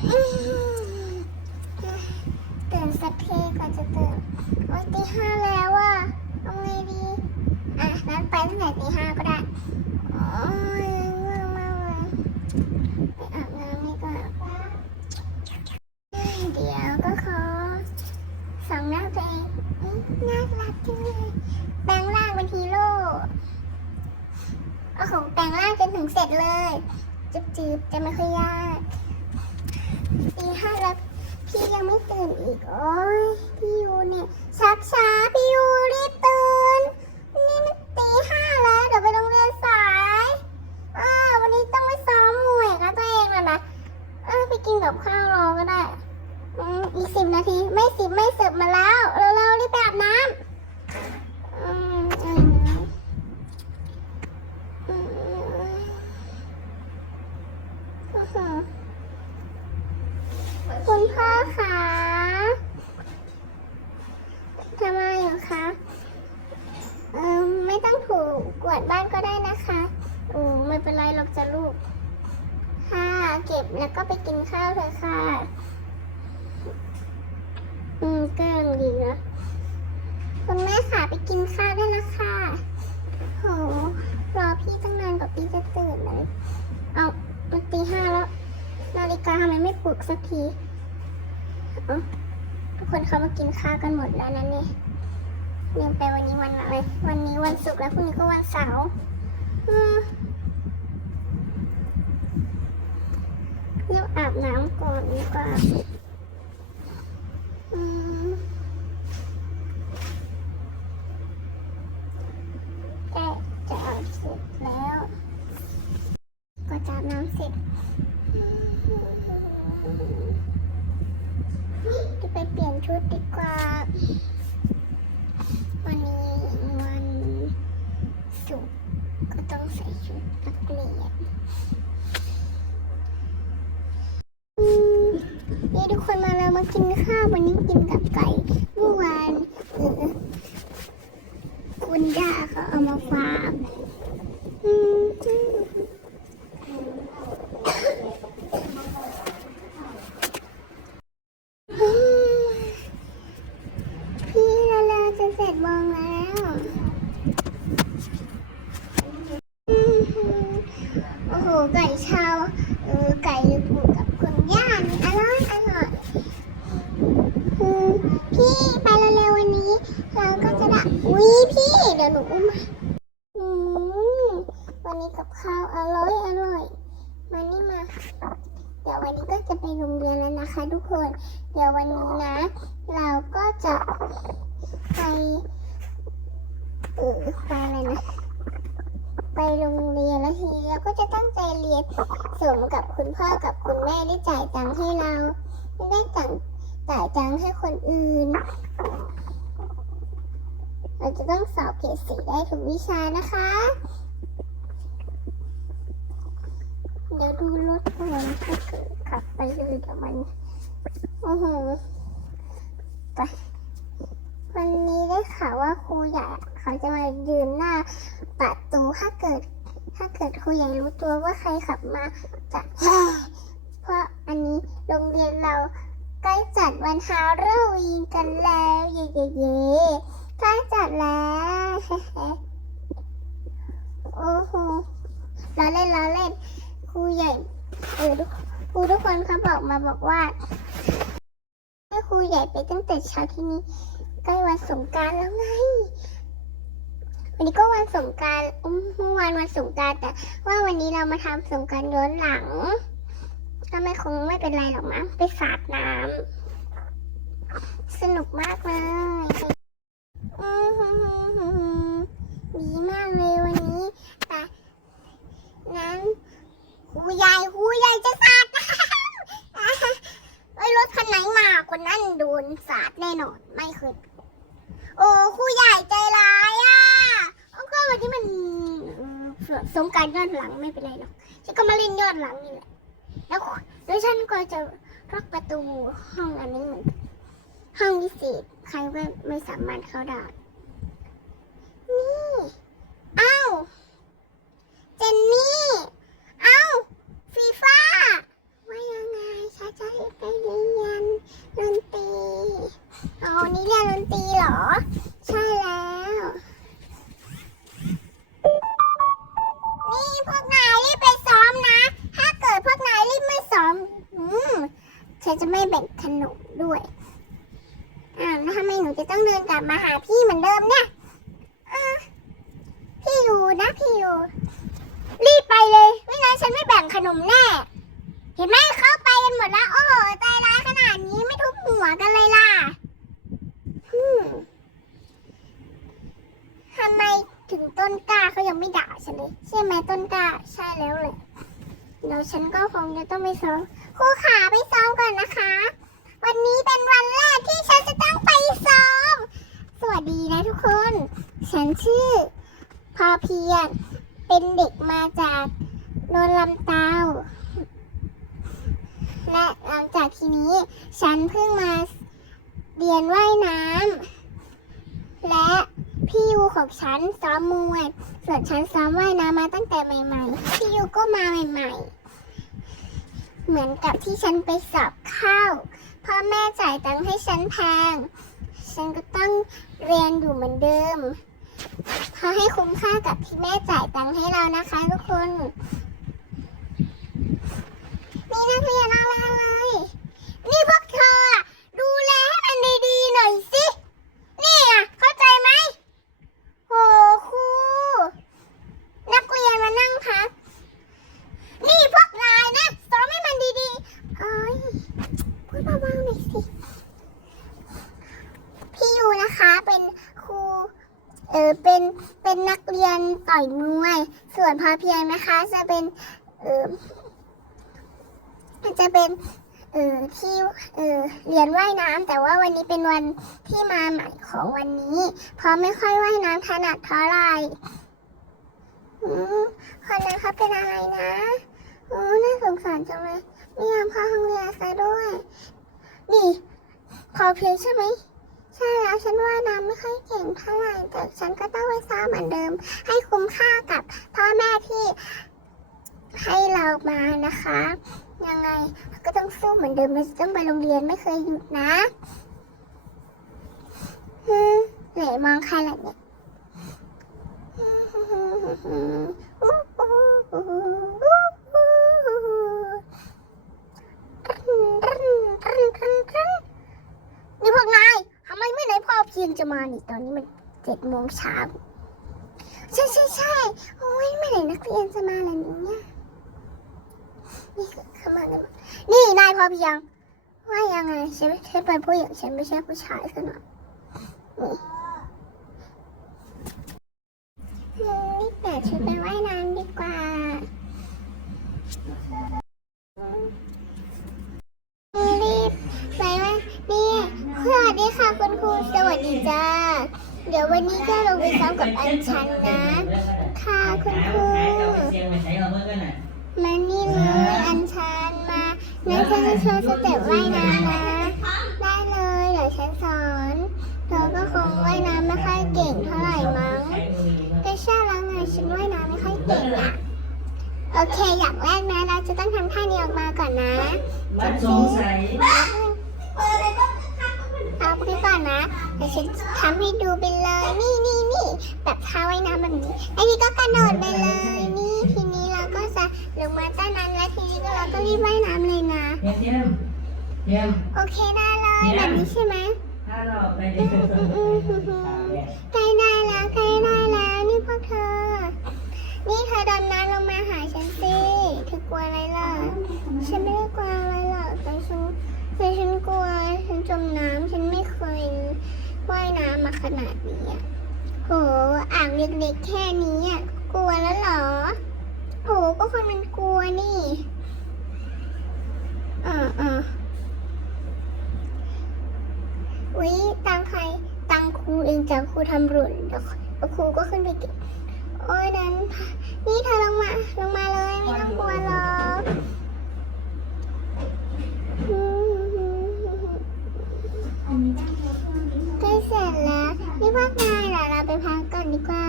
ตื่นสักทีก่อนจะตื่นโอ้ยตีห้าแล้วอะเอาไงดี อะนั้นไปตั้งแต่ตีห้าก็ได้ โอ้ยง่วงมากเลยไปอาบน้ำนี่ก่อนเดี๋ยวก็ขอส่องหน้าตัวเองเอ้ยน่ารักจังเลยแปลงร่างเป็นฮีโร่โอ้โหแปลงร่างจนถึงเสร็จเลยจุบจืบจะไม่ค่อยยาก ตีห้าแล้วพี่ยังไม่ตื่นอีก โอ้ยพี่ยูเนี่ยชักช้าพี่ยูรีบตื่น นี่มันตีห้าแล้ว เดี๋ยวไปโรงเรียนสายเออวันนี้ต้องไปซ้อมมวยกับตัวเองแล้วนะ เออไปกินกับข้าวรอก็ได้อืมอีกสิบนาที ไม่สิบไม่สิบมาแล้ว เร็วๆรีบไปอาบน้ำอืมอาบน้ำอืมอื้อหือ ค่ะทำอะไรอคะเออไม่ต้องถูกวาดบ้านก็ได้นะคะโอ้ไม่เป็นไรหรอกจ้ะลูก ค่ะ เก็บแล้วก็ไปกินข้าวเถอะค่ะ อืมเก่งดีนะคุณแม่ค่ะไปกินข้าวได้แล้วค่ะโหรอพี่ตั้งนานกว่าพี่จะตื่นเลย เอานตีห้าแล้ว นาฬิกาทำไมไม่ปลุกสักที ทุกคนเขามากินข้าวกันหมดแล้วนั่นนี่ลืมไปวันนี้วันอะไรวันนี้วันศุกร์แล้วพรุ่งนี้ก็วันเสาร์เรียบอาบน้ำก่อนดีกว่าอืมใกล้จะอาบเสร็จแล้ว ก็จะอาบน้ำเสร็จจะไปเปลี่ยน ชุดดีกว่า วันนี้วันศุกร์ก็ต้องใส่ชุดนักเรียนอืมนี่ทุกคนมาแล้วมากินข้าววันนี้กินกับไก่เมื่อวานเออคุณย่าเขาเอามาฝากอืมอืม พี่ลาลาจะเสร็จมองแล้วอือหือโอ้โห ไก่ชาวเออไก่ลูกหมูกับคุณย่านี่อร่อยอร่อยอืมพี่ไปเร็วๆวันนี้ เราก็จะได้อุ้ยพี่ เดี๋ยวหนูอุ้มมาอืมวันนี้กับข้าวอร่อยอร่อยมานี่มา เดี๋ยววันนี้ก็จะไปโรงเรียนแล้วนะคะ ทุกคน เดี๋ยววันนี้นะ เราก็จะไปเออไปอะไรนะ ไปโรงเรียนแล้วทีนี้เราก็จะตั้งใจเรียนสมกับคุณพ่อกับคุณแม่ได้จ่ายตังค์ให้เรา ไม่ได้จ่ายจ่ายตังค์ให้คนอื่น จะต้องสอบเกรดสีได้ทุกวิชานะคะ เดี๋ยวดูรถก่อนถ้าเกิดขับไปเลยเดี๋ยวมัน โอ้โหไปวันนี้ได้ข่าวว่าครูใหญ่เขาจะมายืนหน้าประตูถ้าเกิด ถ้าเกิดครูใหญ่รู้ตัวว่าใครขับมาจะแฮ่เพราะอันนี้โรงเรียนเราใกล้จัดวันฮาโลวีนกันแล้ว เย่เย่เย่ ใกล้จัดแล้วโอ้โหเราเล่นเราเล่นครูใหญ่เออทุกครูทุกคนเขาบอกมาบอกว่าให้ครูใหญ่ไปตั้งแต่เช้าที่นี่ใกล้วันสงการแล้วไงวันนี้ก็วันสงการเมื่อวานวันสงการแต่ว่าวันนี้เรามาทำสงการย้อนหลัง ก็ไม่คงไม่เป็นไรหรอกมั้งไปสาดน้ำสนุกมากเลย บสงการย้อนหลังไม่เป็นไรหรอกฉันก็มาเล่นย้อนหลังนี่แหละแล้วแล้วฉันก็จะล็อกประตูห้องอันนี้เหมือนห้องวิเศษใครไม่ไม่สามารถเข้าได้นี่เอ้าเจนนี่เอ้าฟีฟ่าว่ายังไงฉันจะไปเรียนดนตรีเอานี่เรียนดนตรีเหรอ ฉันจะไม่แบ่งขนมด้วยอ้าวแล้วทำไมหนูจะต้องเดินกลับมาหาพี่เหมือนเดิมเนี่ยพี่อยู่นะพี่อยู่ รีบไปเลย ไม่งั้นฉันไม่แบ่งขนมแน่ เห็นไหมเข้าไปกันหมดแล้ว โอ้โหใจร้ายขนาดนี้ไม่ทุบหัวกันเลยล่ะฮึทำไมถึงต้นกล้าเขายังไม่ด่าฉันเลยใช่ไหมต้นกล้าใช่แล้วเลย เดี๋ยวฉันก็คงจะต้องไปซ้อมครูขาไปซ้อมก่อนนะคะ วันนี้เป็นวันแรกที่ฉันจะต้องไปซ้อม สวัสดีนะทุกคน ฉันชื่อพอเพียงเป็นเด็กมาจากโนนลำเตาและหลังจากทีนี้ฉันเพิ่งมาเรียนว่ายน้ำและพี่ยูของฉันซ้อมมวยส่วนฉันซ้อมว่ายน้ำมาตั้งแต่ใหม่ ๆ พี่ยูก็มาใหม่ ๆ เหมือนกับที่ฉันไปสอบเข้า พ่อแม่จ่ายตังค์ให้ฉันแพง ฉันก็ต้องเรียนอยู่เหมือนเดิมเพราะให้คุ้มค่ากับที่แม่จ่ายตังค์ให้เรานะคะทุกคน นี่นักเรียนอะไรเลย นี่พวกเธออะดูแลให้มันดีๆหน่อยสิ นี่อะ เข้าใจไหมโหครู นักเรียนมานั่งพัก นี่พวกนายนะซ้อมให้มันดีๆเอ้ยพูดเบาๆหน่อยสิ พี่ยูนะคะเป็นครู เป็นเป็นนักเรียนต่อยมวย ส่วนพอเพียงนะคะ จะเป็นเออจะเป็นเออที่เออเรียนว่ายน้ำแต่ว่าวันนี้เป็นวันที่มาใหม่ของวันนี้ เพราะไม่ค่อยว่ายน้ำถนัดเท่าไหร่คนนั้นเขาเป็นอะไรนะโอ้น่าสงสารจังเลยไม่ยอมเข้าห้องเรียนซะด้วย นี่ พอเพียงใช่ไหม ใช่แล้วฉันว่ายน้ำไม่ค่อยเก่งเท่าไหร่แต่ฉันก็ต้องไปซ้อมเหมือนเดิม ให้คุ้มค่ากับพ่อแม่ที่ให้เรามานะคะ ยังไงก็ต้องสู้เหมือนเดิมเราต้องไปโรงเรียนไม่เคยหยุดนะฮึไหนมองใครล่ะเนี่ยนี่พวกนายทำไมไม่ไหนพ่อเพียง จะมานี่ตอนนี้มันเจ็ดโมงเช้าใช่ใช่ใช่โอ้ยเมื่อไหร่นักเรียนจะมาล่ะเนี่ยนี่คือเข้ามานหมดนี่นายพอเพียงว่ายังไงฉันไม่ใช่เป็นผู้หญิงฉันไม่ใช่ผู้ชายซะหน่อยนี่อืมรีบเปลี่ยนชุดไปว่ายน้ำดีกว่า สวัสดีค่ะคุณครูสวัสดีจ้า เดี๋ยววันนี้ก็ลงไปซ้อมกับอัญชันนะ ค่ะคุณครูมานี่เลยอัญชันมาแล้วฉันจะโชว์สเต็ปว่ายน้ำนะ ได้เลยเดี๋ยวฉันสอนเธอก็คงว่ายน้ำไม่ค่อยเก่งเท่าไหร่มั้งแต่ใช่แล้วไงฉันว่ายน้ำไม่ค่อยเก่งอะโอเคอย่างแรกนะเราจะต้องทำท่านี้ออกมาก่อนนะมันส งสัยเอาไปก่อนนะเดี๋ยวฉันทำให้ดูไปเลย นี่นี่นี่แบบท่าว่ายน้ำแบบนี้ อันนี้ก็กระโดดไปเลย นี่ทีนี้เราก็จะลงมาใต้น้ำแล้วทีนี้ก็เราก็รีบว่ายน้ำเลยนะ เยี่ยมเยี่ยมเยี่ยมโอเคได้เลยแบบนี้ใช่ไหมถ้าเราไปเรียนอืมอืมอืมอืมใกล้ได้แล้วใกล้ได้แล้วนี่พวกเธอ นี่เธอดำน้ำลงมาหาฉันสิเธอกลัวอะไรล่ะฉันไม่ได้กลัวอะไรหรอกแต่ฉันแต่ฉันกลัวฉัน จมน้ำฉันไม่เคยว่ายน้ำมาขนาดนี้อะโหอ่างเล็กๆแค่นี้อะกลัวแล้วเหรอ โหก็คนมันกลัวนี่อ่าอ่าอุ้ตังใครตังครูเองจากครูทำหล่นแล้วครูก็ขึ้นไปเก็บโอ้ยนั้น นี่เธอลงมาลงมาเลยไม่ต้องกลัวหรอก ใกล้เสร็จแล้ว นี่ว่านายเหรอเราไปพักก่อนดีกว่า